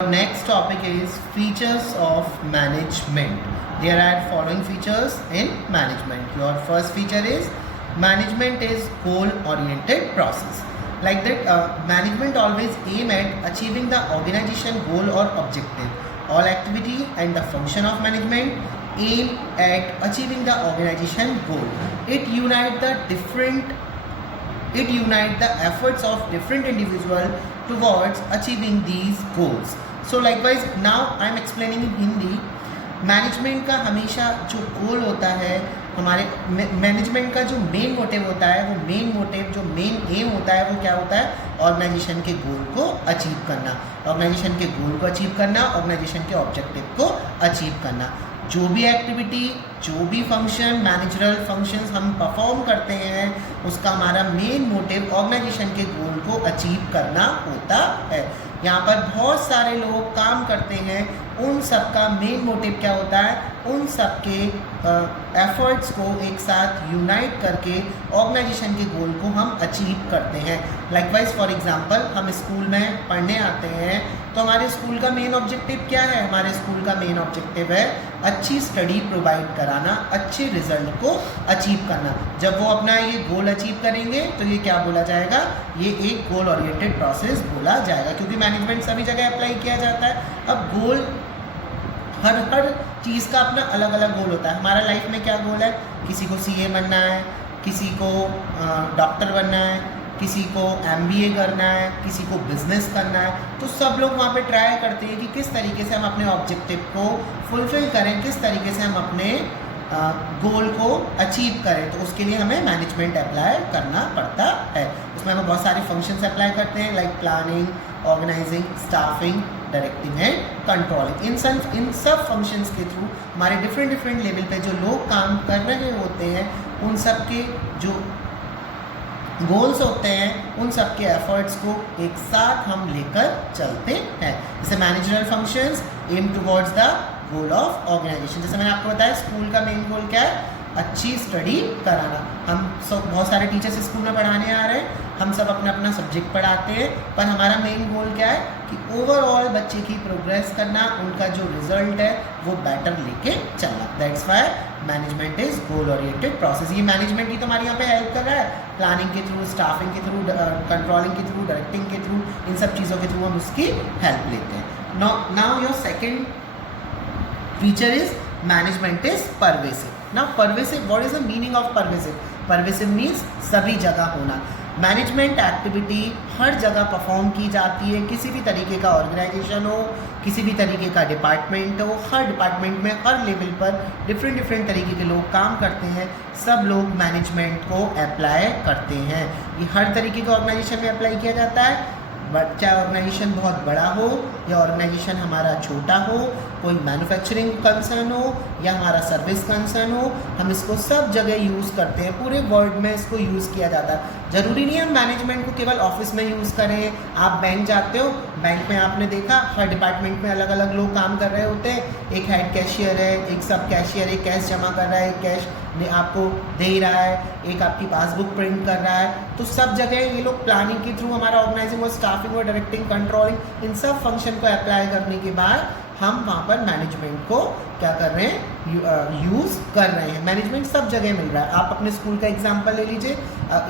Next topic is features of management. There are following features in management. Your first feature is management is goal-oriented process. Like that, management always aim at achieving the organization goal or objective. All activity and the function of management aim at achieving the organization goal. It unite the efforts of different individuals towards achieving these goals. So likewise, now I am explaining in Hindi. Management का हमेशा जो गोल होता है, हमारे management का जो main motive होता है, वो मेन मोटिव जो मेन एम होता है वो क्या होता है? ऑर्गेनाइजेशन के गोल को अचीव करना, ऑर्गेनाइजेशन के गोल को अचीव करना, ऑर्गेनाइजेशन के ऑब्जेक्टिव को अचीव करना। जो भी एक्टिविटी, जो भी फंक्शन, मैनेजरल फंक्शंस हम परफॉर्म करते हैं, उसका हमारा मेन मोटिव ऑर्गेनाइजेशन के गोल को अचीव करना होता है। यहाँ पर बहुत सारे लोग काम करते हैं, उन सब का मेन मोटिव क्या होता है? उन सब के एफर्ट्स को एक साथ यूनाइट करके ऑर्गेनाइजेशन के गोल को हम अचीव करते हैं। लाइकवाइज फॉर एग्जांपल, हम स्कूल में पढ़ने आते हैं तो हमारे स्कूल का मेन ऑब्जेक्टिव क्या है? हमारे स्कूल का मेन ऑब्जेक्टिव है अच्छी स्टडी प्रोवाइड कराना, अच्छे रिजल्ट को अचीव करना। जब वो अपना ये गोल अचीव करेंगे तो ये क्या बोला जाएगा? ये एक गोल ओरिएंटेड प्रोसेस बोला जाएगा, क्योंकि मैनेजमेंट सभी जगह अप्लाई किया जाता है। अब गोल हर चीज़ का अपना अलग अलग गोल होता है। हमारा लाइफ में क्या गोल है? किसी को सीए बनना है, किसी को डॉक्टर बनना है, किसी को एमबीए करना है, किसी को बिजनेस करना है। तो सब लोग वहाँ पे ट्राई करते हैं कि किस तरीके से हम अपने ऑब्जेक्टिव को फुलफिल करें, किस तरीके से हम अपने गोल को अचीव करें। तो उसके लिए हमें मैनेजमेंट अप्लाई करना पड़ता है। उसमें हम बहुत सारे फंक्शंस अप्लाई करते हैं, like planning, organising, staffing, directing and controlling. इन सब फंक्शंस के थ्रू हमारे डिफरेंट लेवल पे जो लोग काम कर रहे होते हैं, उन सब के जो गोल्स होते हैं, उन सब के एफर्ट्स को एक साथ हम लेकर चलते हैं। जैसे managerial functions aim towards the goal of organization. जैसे मैंने आपको बताया, स्कूल का मेन गोल क्या है? अच्छी स्टडी कराना। हम सब बहुत सारे टीचर्स स्कूल में पढ़ाने आ रहे हैं, हम सब अपना अपना सब्जेक्ट पढ़ाते हैं, पर हमारा मेन गोल क्या है? कि ओवरऑल बच्चे की प्रोग्रेस करना, उनका जो रिजल्ट है वो बेटर लेके चलना। That's why management is goal oriented process. ये मैनेजमेंट ही तो हमारे यहाँ पे हेल्प कर रहा है, प्लानिंग के थ्रू, स्टाफिंग के थ्रू, कंट्रोलिंग के थ्रू, डायरेक्टिंग के थ्रू, इन सब चीज़ों के थ्रू हम उसकी हेल्प लेते हैं। Now your second feature is management is pervasive. Now pervasive, what is the meaning of pervasive? Pervasive means सभी जगह होना। मैनेजमेंट एक्टिविटी हर जगह परफॉर्म की जाती है, किसी भी तरीके का ऑर्गेनाइजेशन हो, किसी भी तरीके का डिपार्टमेंट हो, हर डिपार्टमेंट में हर लेवल पर डिफरेंट तरीके के लोग काम करते हैं, सब लोग मैनेजमेंट को अप्लाई करते हैं। ये हर तरीके का ऑर्गेनाइजेशन में अप्लाई किया जाता है, बट चाहे ऑर्गेनाइजेशन बहुत बड़ा हो या ऑर्गेनाइजेशन हमारा छोटा हो, कोई मैन्युफैक्चरिंग कंसर्न हो या हमारा सर्विस कंसर्न हो, हम इसको सब जगह यूज़ करते हैं। पूरे वर्ल्ड में इसको यूज़ किया जाता है। ज़रूरी नहीं है मैनेजमेंट को केवल ऑफिस में यूज़ करें। आप बैंक जाते हो, बैंक में आपने देखा हर डिपार्टमेंट में अलग अलग लोग काम कर रहे होते हैं। एक हेड कैशियर है, एक सब कैशियर, एक कैश जमा कर रहा है, एक कैश आपको दे रहा है, एक आपकी पासबुक प्रिंट कर रहा है। तो सब जगह ये लोग प्लानिंग के थ्रू हमारा ऑर्गेनाइजिंग और स्टाफिंग और डायरेक्टिंग, कंट्रोलिंग, इन सब फंक्शन को अप्लाई करने के बाद हम वहाँ पर मैनेजमेंट को क्या कर रहे हैं? यूज़ कर रहे हैं। मैनेजमेंट सब जगह मिल रहा है। आप अपने स्कूल का एग्जांपल ले लीजिए।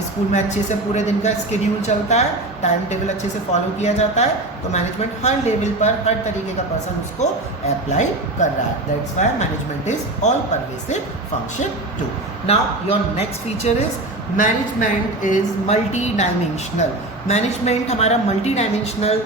स्कूल में अच्छे से पूरे दिन का स्केड्यूल चलता है, टाइम टेबल अच्छे से फॉलो किया जाता है, तो मैनेजमेंट हर लेवल पर हर तरीके का पर्सन उसको अप्लाई कर रहा है। That's why management is all pervasive function too. Now your next feature is management is multi dimensional. Management हमारा मल्टी डायमेंशनल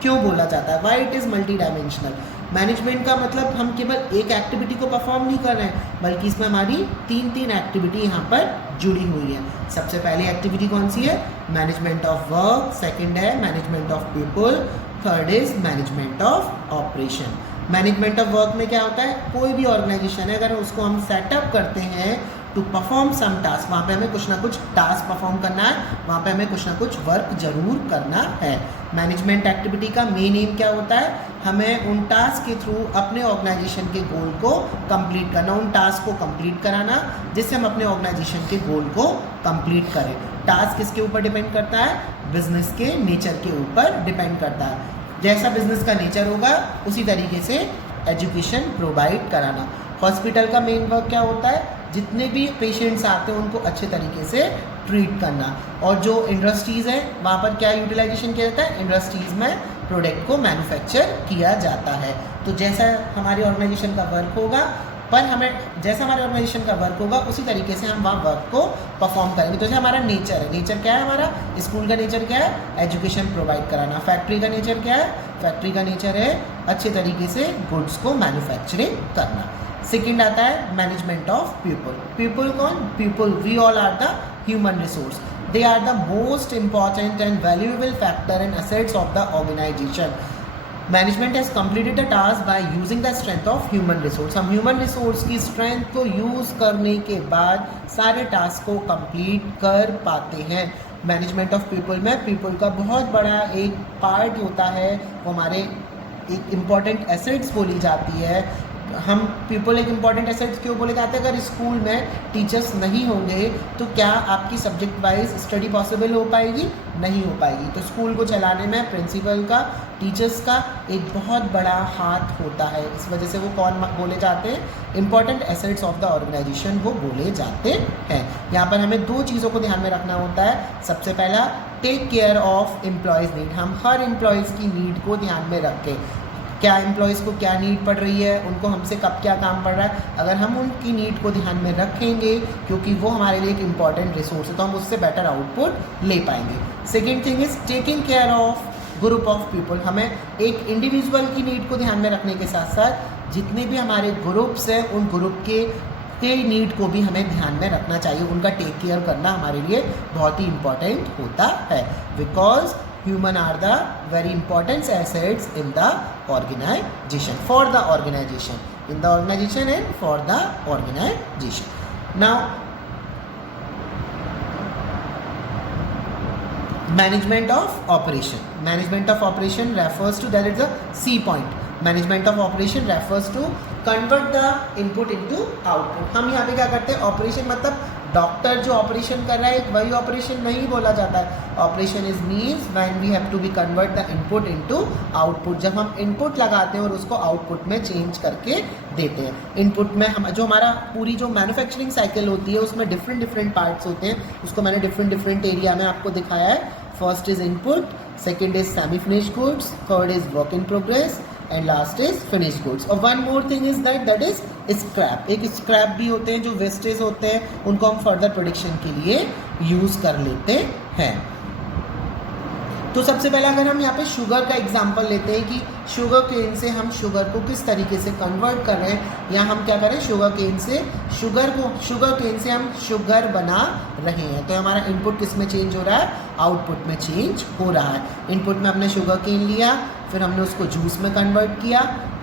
क्यों बोला जाता है? Why it is multi dimensional? Management का मतलब हम केवल एक एक्टिविटी को परफॉर्म नहीं कर रहे हैं, बल्कि इसमें हमारी तीन एक्टिविटी यहाँ पर जुड़ी हुई है। सबसे पहली एक्टिविटी कौन सी है? Management of work. सेकंड है management of people. Third is management of operation. Management of work में क्या होता है? कोई भी ऑर्गेनाइजेशन है, अगर उसको हम सेटअप करते हैं टू परफॉर्म सम टास्क, वहाँ पे हमें कुछ ना कुछ टास्क परफॉर्म करना है, वहाँ पे हमें कुछ ना कुछ वर्क जरूर करना है। मैनेजमेंट एक्टिविटी का मेन एम क्या होता है? हमें उन टास्क के थ्रू अपने ऑर्गेनाइजेशन के गोल को कंप्लीट करना, उन टास्क को कंप्लीट कराना जिससे हम अपने ऑर्गेनाइजेशन के गोल को कंप्लीट करें। टास्क किसके ऊपर डिपेंड करता है? बिजनेस के नेचर के ऊपर डिपेंड करता है। जैसा बिजनेस का नेचर होगा उसी तरीके से एजुकेशन प्रोवाइड कराना। हॉस्पिटल का मेन वर्क क्या होता है, जितने भी पेशेंट्स आते हैं उनको अच्छे तरीके से ट्रीट करना। और जो इंडस्ट्रीज़ हैं वहाँ पर क्या यूटिलाइजेशन किया जाता है, इंडस्ट्रीज़ में प्रोडक्ट को मैन्युफैक्चर किया जाता है। तो जैसा हमारी ऑर्गेनाइजेशन का वर्क होगा, पर हमें जैसा हमारे ऑर्गेनाइजेशन का वर्क होगा उसी तरीके से हम वहाँ वर्क को परफॉर्म करेंगे। तो जैसे हमारा नेचर है, नेचर क्या है हमारा, स्कूल का नेचर क्या है, एजुकेशन प्रोवाइड कराना। फैक्ट्री का नेचर क्या है, फैक्ट्री का नेचर है अच्छे तरीके से गुड्स को मैन्युफैक्चरिंग करना। सेकेंड आता है मैनेजमेंट ऑफ पीपल। पीपल कौन, people we all are the human resource, they are the most important and valuable factor and assets of the organization. Management has completed the task by using the strength of human resource. हम human resource की strength को use करने के बाद सारे task को complete कर पाते हैं। मैनेजमेंट ऑफ पीपल में पीपल का बहुत बड़ा एक पार्ट होता है, वो हमारे एक इम्पॉर्टेंट एसेट्स बोली जाती है। हम पीपल एक इम्पॉर्टेंट एसेट्स क्यों बोले जाते हैं, अगर स्कूल में टीचर्स नहीं होंगे तो क्या आपकी सब्जेक्ट वाइज स्टडी पॉसिबल हो पाएगी, नहीं हो पाएगी। तो स्कूल को चलाने में प्रिंसिपल का, टीचर्स का एक बहुत बड़ा हाथ होता है। इस वजह से वो कौन बोले जाते हैं, important assets of the organization वो बोले जाते हैं। यहाँ पर हमें दो चीज़ों को ध्यान में रखना होता है। सबसे पहला, take care of employees need. हम हर एम्प्लॉयज़ की नीड को ध्यान में रखें, क्या एम्प्लॉयज़ को क्या नीड पड़ रही है, उनको हमसे कब क्या काम पड़ रहा है। अगर हम उनकी नीड को ध्यान में रखेंगे, क्योंकि वो हमारे लिए एक इम्पॉर्टेंट रिसोर्स है, तो हम उससे बेटर आउटपुट ले पाएंगे। Second thing is taking care of group of people. हमें एक इंडिविजुअल की नीड को ध्यान में रखने के साथ साथ जितने भी हमारे ग्रुप्स हैं उन ग्रुप के नीड को भी हमें ध्यान में रखना चाहिए। उनका टेक केयर करना हमारे लिए बहुत ही इम्पॉर्टेंट होता है, because human are the very important assets in the organization, for the organization, in the organization and for the organization. Now management of operation. Management of operation refers to, that is the C point. Management of operation refers to convert the input into output. हम यहाँ पे क्या करते हैं, operation मतलब doctor जो operation कर रहा है वही ऑपरेशन नहीं बोला जाता है। Operation is means when we have to be convert the input into output. जब हम इनपुट लगाते हैं और उसको आउटपुट में चेंज करके देते हैं। इनपुट में हम जो हमारा पूरी जो मैन्युफैक्चरिंग साइकिल होती है उसमें डिफरेंट पार्ट्स होते हैं, उसको मैंने डिफरेंट एरिया में आपको दिखाया है। First is input, second is semi finish goods, third is work in progress and last is finish goods. और one more thing is that is scrap. एक स्क्रैप भी होते हैं जो वेस्टेज होते हैं, उनको हम फर्दर प्रोडक्शन के लिए यूज कर लेते हैं। तो सबसे पहले अगर हम यहाँ पे शुगर का एग्जांपल लेते हैं कि शुगर केन से हम शुगर को किस तरीके से कन्वर्ट कर रहे हैं, या हम क्या करें, शुगर केन से हम शुगर बना रहे हैं। तो हमारा इनपुट किस में चेंज हो रहा है, आउटपुट में चेंज हो रहा है। इनपुट में हमने शुगर केन लिया, फिर हमने उसको जूस में कन्वर्ट किया,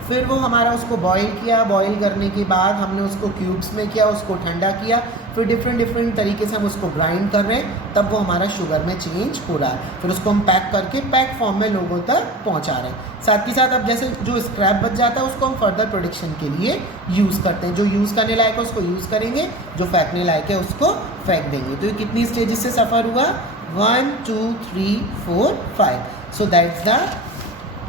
फिर वो हमारा उसको बॉईल किया, बॉईल करने के बाद हमने उसको क्यूब्स में किया, उसको ठंडा किया, फिर डिफरेंट तरीके से हम उसको ग्राइंड कर रहे हैं, तब वो हमारा शुगर में चेंज हो रहा है। फिर उसको हम पैक करके पैक फॉर्म में लोगों तक पहुंचा रहे हैं। साथ ही साथ अब जैसे जो स्क्रैप बच जाता है उसको हम फर्दर प्रोडक्शन के लिए यूज़ करते हैं। जो यूज़ करने लायक है उसको यूज़ करेंगे, जो फेंकने लायक है उसको फेंक देंगे। तो ये कितनी स्टेजेस से सफ़र हुआ, 1 2 3 4 5। So that's the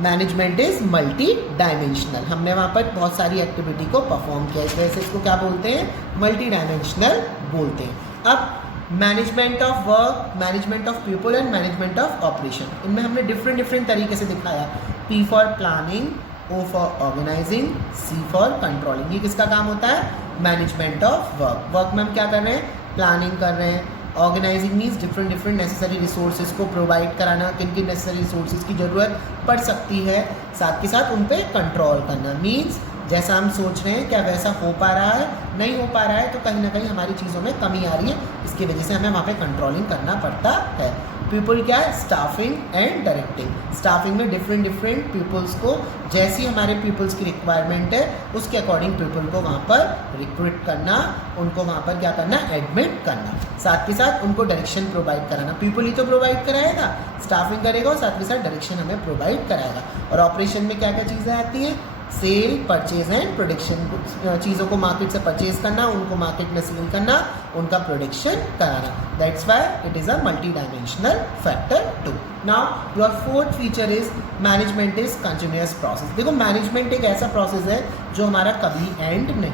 management is multi dimensional. हमने वहाँ पर बहुत सारी एक्टिविटी को परफॉर्म किया, इस वजह से इसको क्या बोलते हैं, मल्टी डायमेंशनल बोलते हैं। अब management of work, management of people and management of operation, इनमें हमने डिफरेंट तरीके से दिखाया। P for planning, O for organizing, C for controlling. ये किसका काम होता है, मैनेजमेंट ऑफ वर्क। वर्क में हम क्या कर रहे हैं, प्लानिंग कर रहे हैं। Organizing means different necessary resources को प्रोवाइड कराना, किन किन नेसेसरी रिसोर्सेज की ज़रूरत पड़ सकती है, साथ के साथ उन पर कंट्रोल करना। मीन्स जैसा हम सोच रहे हैं क्या वैसा हो पा रहा है, नहीं हो पा रहा है तो कहीं ना कहीं हमारी चीज़ों में कमी आ रही है, इसकी वजह से हमें वहाँ पे कंट्रोलिंग करना पड़ता है। पीपल क्या है, स्टाफिंग एंड डायरेक्टिंग। स्टाफिंग में डिफरेंट पीपल्स को जैसी हमारे पीपल्स की रिक्वायरमेंट है उसके अकॉर्डिंग पीपल को वहाँ पर रिक्रूट करना, उनको वहाँ पर क्या करना, एडमिट करना, साथ के साथ उनको डायरेक्शन प्रोवाइड कराना। पीपल ही तो प्रोवाइड कराएगा, स्टाफिंग करेगा और साथ के साथ डायरेक्शन हमें प्रोवाइड कराएगा। और ऑपरेशन में क्या क्या चीज़ें आती हैं, सेल, परचेज एंड प्रोडक्शन। चीज़ों को मार्केट से परचेज करना, उनको मार्केट में सेल करना, उनका प्रोडक्शन कराना। That's why it is a multi dimensional factor 2। Now your fourth feature is management is continuous process. देखो मैनेजमेंट एक ऐसा प्रोसेस है जो हमारा कभी एंड नहीं